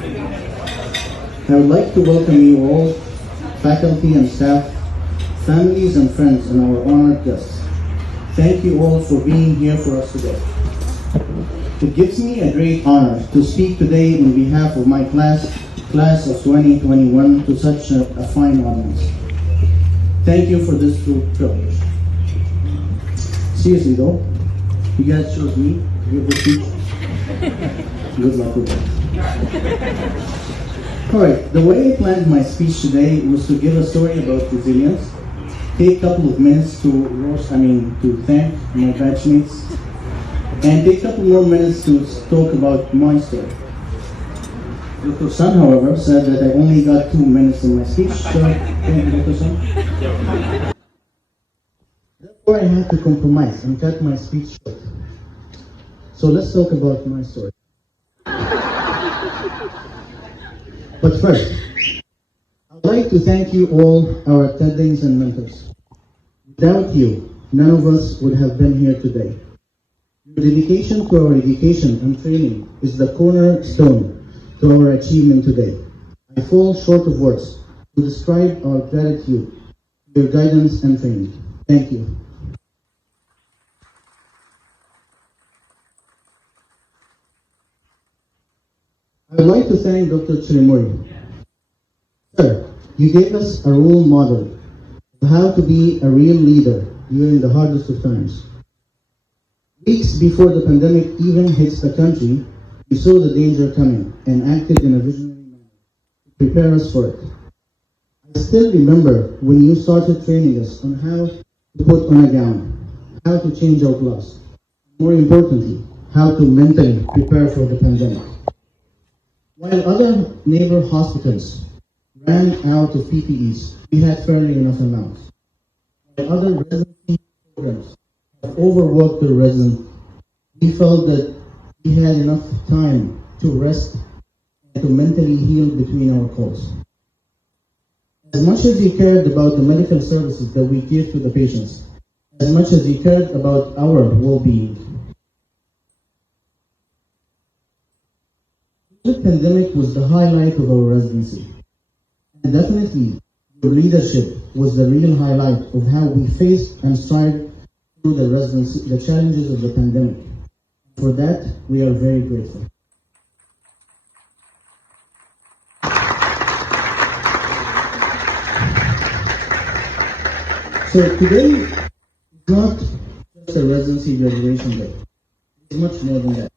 I would like to welcome you all, faculty and staff, families and friends, and our honored guests. Thank you all for being here for us today. It gives me a great honor to speak today on behalf of my class of 2021 to such a fine audience. Thank you for this true privilege. Seriously though, you guys chose me to give this speech. Good luck with that. Alright, the way I planned my speech today was to give a story about resilience, take a couple of minutes to thank my batchmates, and take a couple more minutes to talk about my story. Dr. Sun, however, said that I only got 2 minutes in my speech, so thank you, Dr. Sun. Therefore, I had to compromise and cut my speech short. So let's talk about my story. But first, I'd like to thank you all, our attendings and mentors. Without you, none of us would have been here today. Your dedication to our education and training is the cornerstone to our achievement today. I fall short of words to describe our gratitude for your guidance and training. Thank you. I would like to thank Dr. Chirimuri. Sir, you gave us a role model of how to be a real leader during the hardest of times. Weeks before the pandemic even hits the country, you saw the danger coming and acted in a visionary manner to prepare us for it. I still remember when you started training us on how to put on a gown, how to change our gloves, more importantly, how to mentally prepare for the pandemic. While other neighbor hospitals ran out of PPEs, we had fairly enough amounts. While other residency programs have overworked the resident, we felt that we had enough time to rest and to mentally heal between our calls. As much as you cared about the medical services that we give to the patients, as much as you cared about our well-being. The pandemic was the highlight of our residency. And definitely, your leadership was the real highlight of how we faced and strived through the residency, the challenges of the pandemic. For that, we are very grateful. So today is not just a residency graduation day. It's much more than that.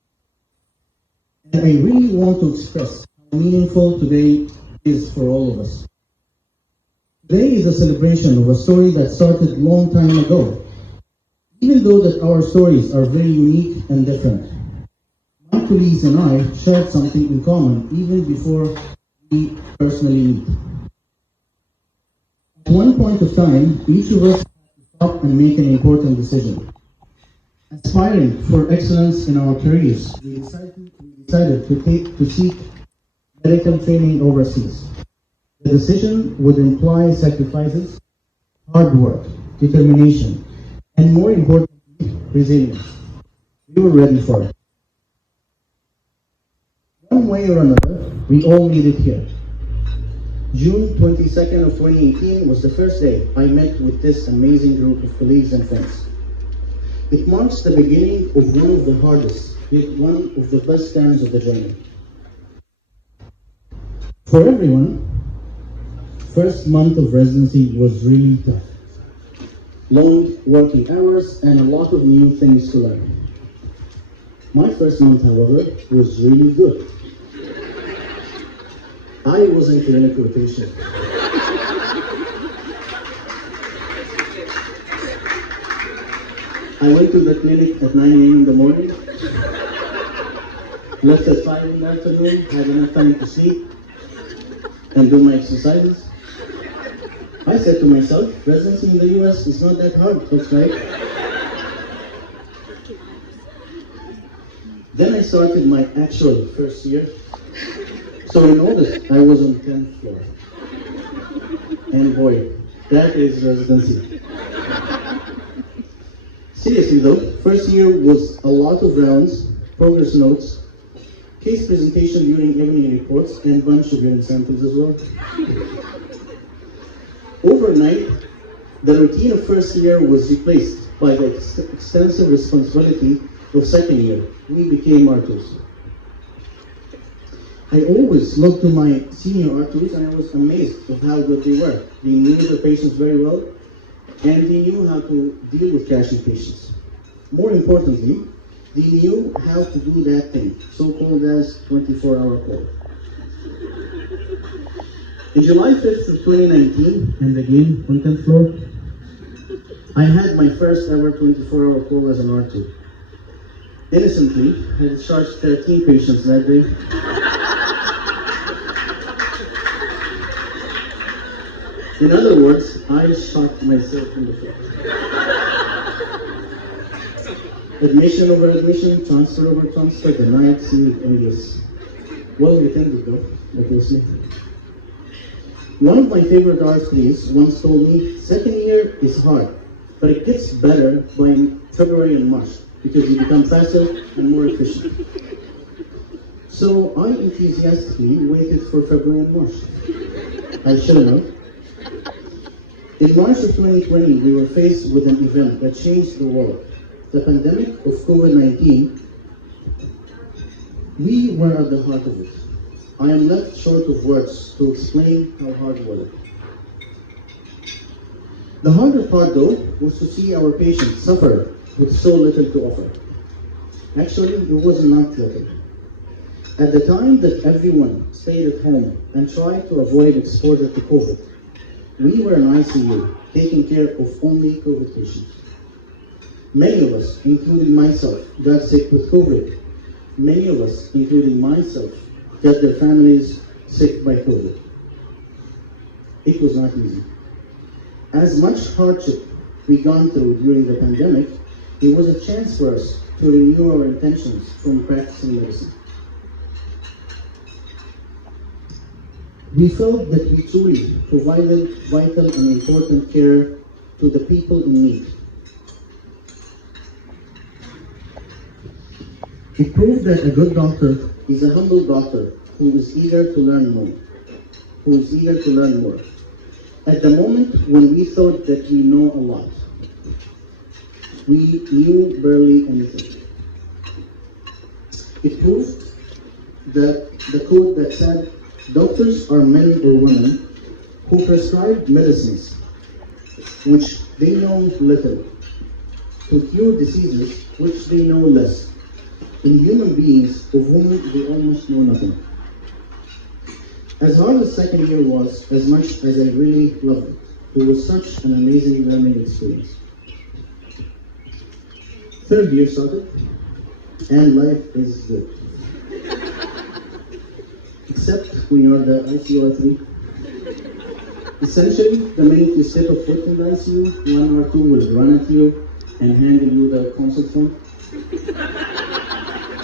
And I really want to express how meaningful today is for all of us. Today is a celebration of a story that started a long time ago. Even though that our stories are very unique and different, my colleagues and I shared something in common even before we personally meet. At one point of time, each of us had to stop and make an important decision. Aspiring for excellence in our careers, we decided to seek medical training overseas. The decision would imply sacrifices, hard work, determination, and more importantly, resilience. We were ready for it. One way or another, we all made it here. June 22nd of 2018 was the first day I met with this amazing group of colleagues and friends. It marks the beginning of one of the hardest, yet one of the best times of the journey. For everyone, first month of residency was really tough. Long working hours and a lot of new things to learn. My first month, however, was really good. I was in clinic rotation. I went to the clinic at 9 a.m. in the morning, left at 5 in the afternoon, had enough time to sleep and do my exercises. I said to myself, residency in the US is not that hard, that's right. Then I started my actual first year. So in August, I was on 10th floor. And boy, that is residency. Seriously though, first year was a lot of rounds, progress notes, case presentation during evening reports, and bunch of urine samples as well. Overnight, the routine of first year was replaced by the extensive responsibility of second year. We became R2s. I always looked to my senior R2s and I was amazed of how good they were. They knew the patients very well and they knew how to deal with crashing patients. More importantly, they knew how to do that thing, so-called as 24-hour call. In July 5th of 2019, and again on 10th floor, I had my first ever 24-hour call as an R2. Innocently, I discharged 13 patients that day. In other words, I shot myself in the foot. Admission over admission, transfer over transfer, denied, sealed, endless. Well attended though, obviously. One of my favorite R3s once told me, second year is hard, but it gets better by February and March because you become faster and more efficient. So I enthusiastically waited for February and March. I should have. In March of 2020, we were faced with an event that changed the world. The pandemic of COVID-19, we were at the heart of it. I am left short of words to explain how hard it was. The harder part though was to see our patients suffer with so little to offer. Actually, it was not little. At the time that everyone stayed at home and tried to avoid exposure to COVID, we were in ICU taking care of only COVID patients. Many of us, including myself, got sick with COVID. Many of us, including myself, got their families sick by COVID. It was not easy. As much hardship we gone through during the pandemic, it was a chance for us to renew our intentions from practicing medicine. We felt that we truly provided vital and important care to the people in need. It proved that a good doctor is a humble doctor who is eager to learn more. At the moment when we thought that we know a lot, we knew barely anything. It proved that the quote that said, doctors are men or women who prescribe medicines which they know little, to cure diseases which they know less, in human beings of whom they almost know nothing. As hard as second year was, as much as I really loved it, it was such an amazing learning experience. Third year started, and life is good. Except when you're the ICU R3. Essentially, the minute you step a foot in the ICU, one or two will run at you and hand you the consult form.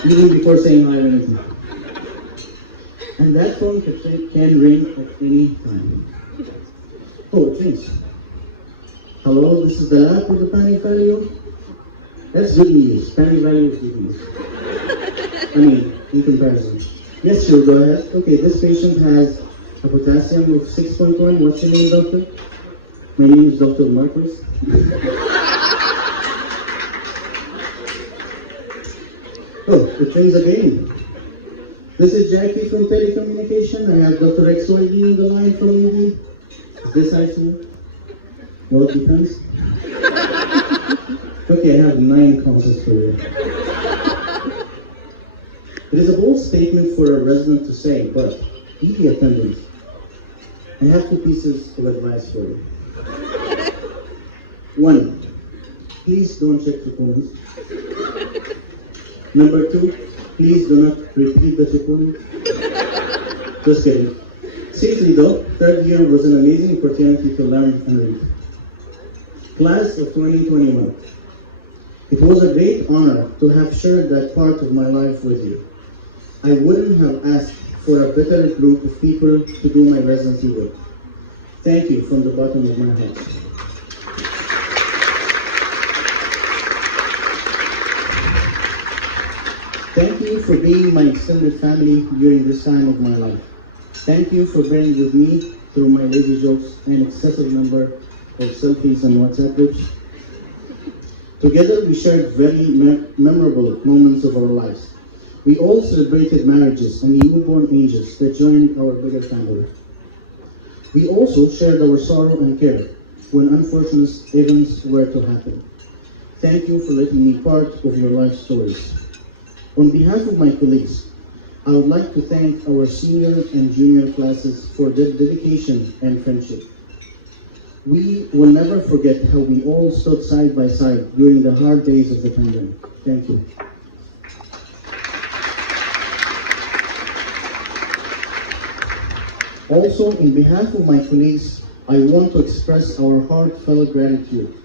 Even before saying hi or anything. And that phone can ring at any time. Oh, it rings. Hello, this is the lab with the panic value? That's good news. Panic value is good news. I mean, in comparison. Yes, sure, go ahead. Okay, this patient has a potassium of 6.1. What's your name, doctor? My name is Dr. Marcos. Oh, it rings again. This is Jackie from telecommunication. I have Dr. XYD on the line from ED. Is this ICU? Well, it depends. Okay, I have 9 consults for you. It is a bold statement for a resident to say, but ED attendants, I have 2 pieces of advice for you. 1, please don't check troponins. Number 2, please do not repeat the troponins. Just kidding. Seriously though, third year was an amazing opportunity to learn and read. Class of 2021. It was a great honor to have shared that part of my life with you. I wouldn't have asked for a better group of people to do my residency with. Thank you from the bottom of my heart. Thank you for being my extended family during this time of my life. Thank you for bearing with me through my lazy jokes and excessive number of selfies and WhatsApp groups. Together, we shared very memorable moments of our lives. We all celebrated marriages and newborn angels that joined our bigger family. We also shared our sorrow and care when unfortunate events were to happen. Thank you for letting me part of your life stories. On behalf of my colleagues, I would like to thank our senior and junior classes for their dedication and friendship. We will never forget how we all stood side by side during the hard days of the pandemic. Thank you. Also, on behalf of my colleagues, I want to express our heartfelt gratitude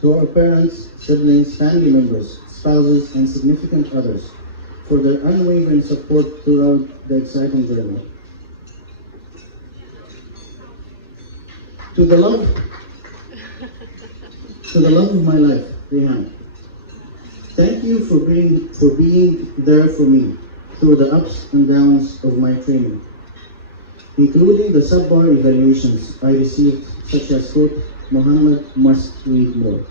to our parents, siblings, family members, spouses, and significant others for their unwavering support throughout the exciting journey. To the love of my life, Rehan. Thank you for being there for me through the ups and downs of my training, including the subbar evaluations I received, such as quote, Mohamed must read more.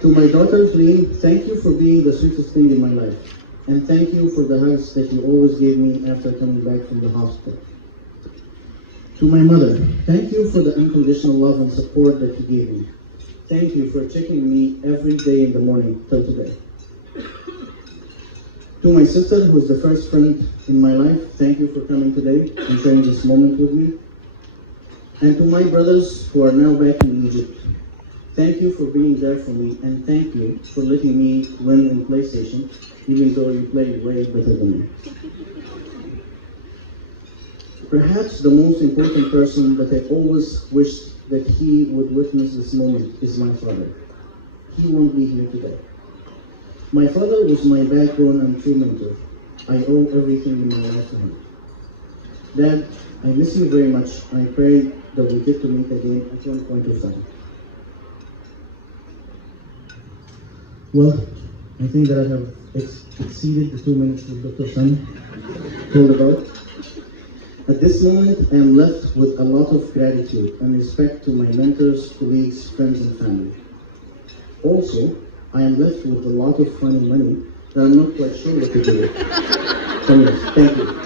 To my daughter, Feline, thank you for being the sweetest thing in my life. And thank you for the hugs that you always gave me after coming back from the hospital. To my mother, thank you for the unconditional love and support that you gave me. Thank you for checking me every day in the morning till today. To my sister, who is the first friend in my life, thank you for coming today and sharing this moment with me. And to my brothers who are now back in Egypt, thank you for being there for me, and thank you for letting me win in PlayStation, even though you played way better than me. Perhaps the most important person that I always wished that he would witness this moment is my father. He won't be here today. My father was my backbone and true mentor. I owe everything in my life to him. Dad, I miss you very much, and I pray that we get to meet again at one point of time. Well, I think that I have exceeded the 2 minutes that Dr. Sun told about. At this moment, I am left with a lot of gratitude and respect to my mentors, colleagues, friends, and family. Also, I am left with a lot of fun and money that I'm not quite sure what to do with. Thank you.